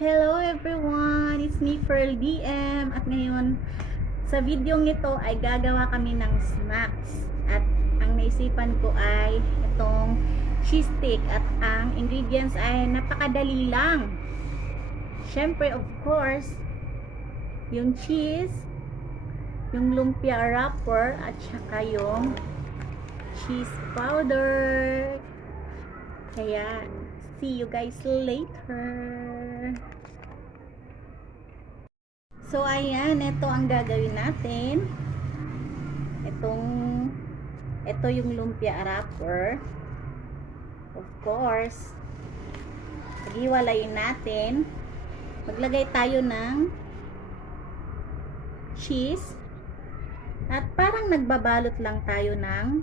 Hello everyone! It's me, Pearl DM. At ngayon, sa video ito ay gagawa kami ng snacks. At ang naisipan ko ay itong cheese stick. At ang ingredients ay napakadali lang. Siyempre, of course, yung cheese, yung lumpia wrapper, at saka yung cheese powder. Kaya, see you guys later. So, ayan, ito ang gagawin natin. Ito yung lumpia wrapper. Of course, paghiwalayin natin. Maglagay tayo ng cheese. At parang nagbabalot lang tayo ng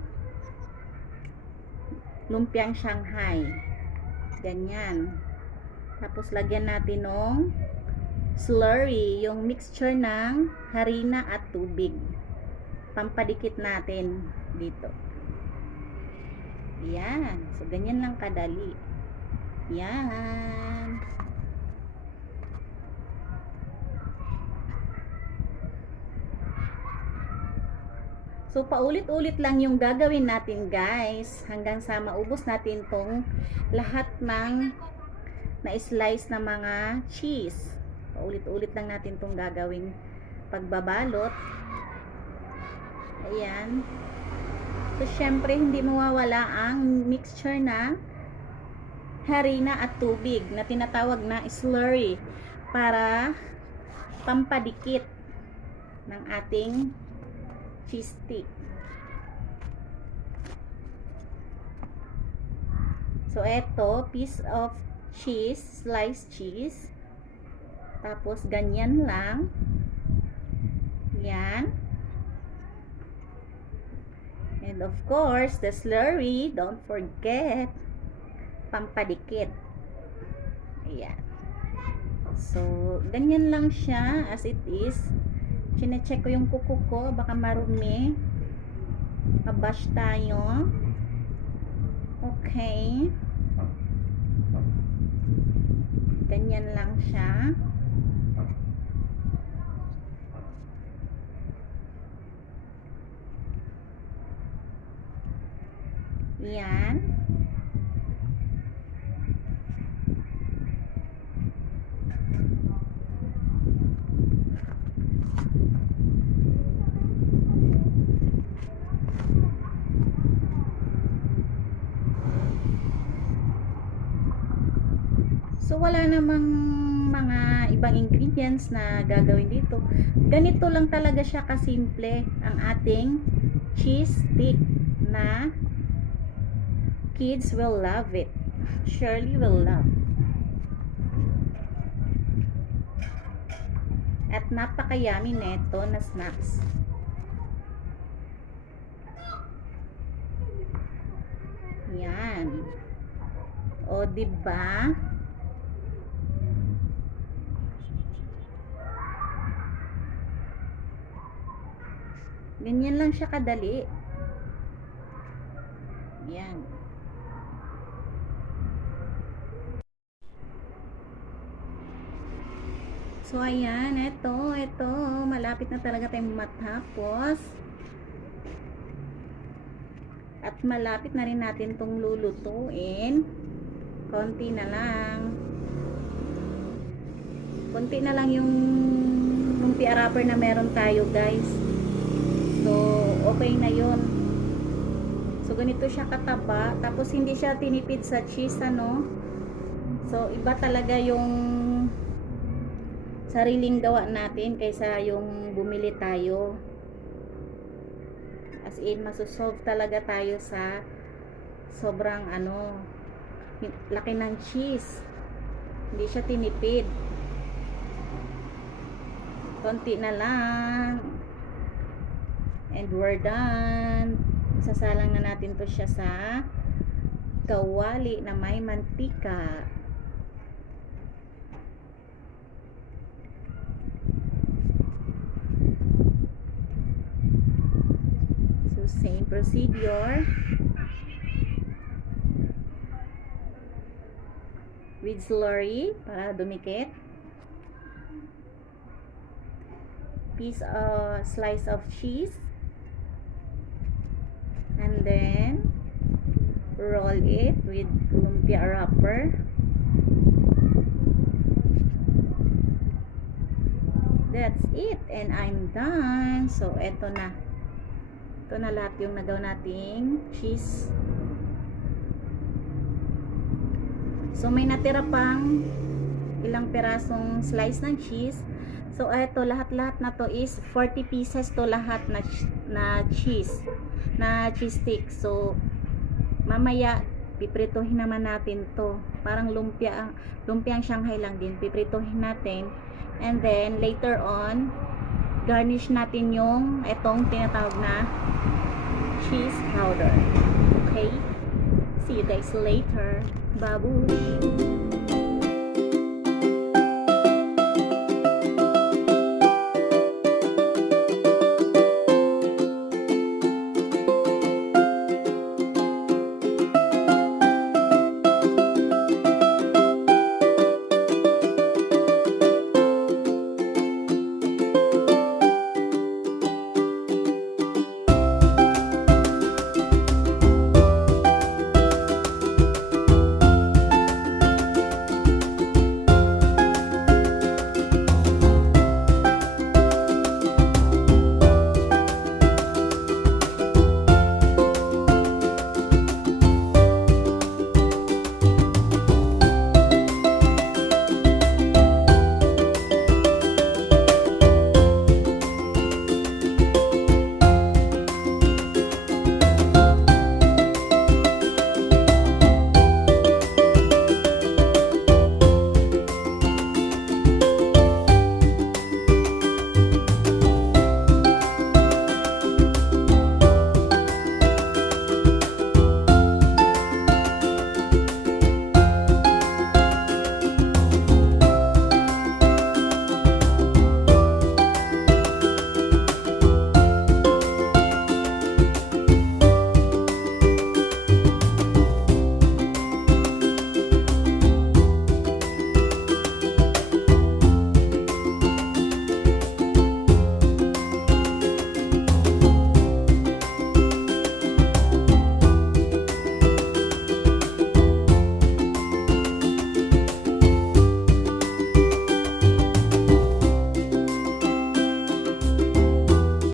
lumpiang Shanghai. Ganyan. Tapos lagyan natin ng slurry, yung mixture ng harina at tubig. Pampadikit natin dito. Yan. So, ganyan lang kadali. Yan. So, paulit-ulit lang yung gagawin natin, guys, hanggang sa maubos natin tong lahat ng na-slice na mga cheese. Paulit-ulit lang natin tong gagawin pagbabalot. Ayan. So, syempre, hindi mawawala ang mixture na harina at tubig na tinatawag na slurry para pampadikit ng ating cheese stick. So, eto, piece of cheese, sliced cheese. Tapos, ganyan lang. Yan. And of course, the slurry, don't forget, pampadikit. Ayan. So, ganyan lang siya as it is. Chine-check ko yung kuko ko, baka marumi. Mabash tayo. Okay. Ganyan lang siya. Yan. So, wala namang mga ibang ingredients na gagawin dito. Ganito lang talaga siya kasimple ang ating cheese stick na kids will love it. Surely will love. At napaka-yummy neto na snacks. Yan. O, diba? Ganyan lang siya kadali. Yan. So, ayan. Ito. Malapit na talaga tayong matapos. At malapit na rin natin itong lulutuin. Konti na lang. Konti na lang yung lumpia wrapper na meron tayo, guys. So, okay na yun. So, ganito siya kataba. Tapos, hindi siya tinipid sa cheese, ano. So, iba talaga yung sariling gawa natin kaysa yung bumili tayo. As in, masusolve talaga tayo sa sobrang, ano, laki ng cheese. Hindi siya tinipid. Konti na lang. And we're done. Sasalang na natin to siya sa kawali na may mantika. So, same procedure. with slurry para dumikit. slice of cheese, and then roll it with lumpia wrapper. That's it, and I'm done. So eto na lahat yung nagawa nating cheese. So may natira pang ilang pirasong slice ng cheese. So eto, lahat-lahat na to is 40 pieces to lahat na cheese stick. So mamaya piprituhin naman natin to. Parang lumpiang Shanghai lang din. Piprituhin natin, and then later on garnish natin yung etong tinatawag na cheese powder. Okay? See you guys later. Babu.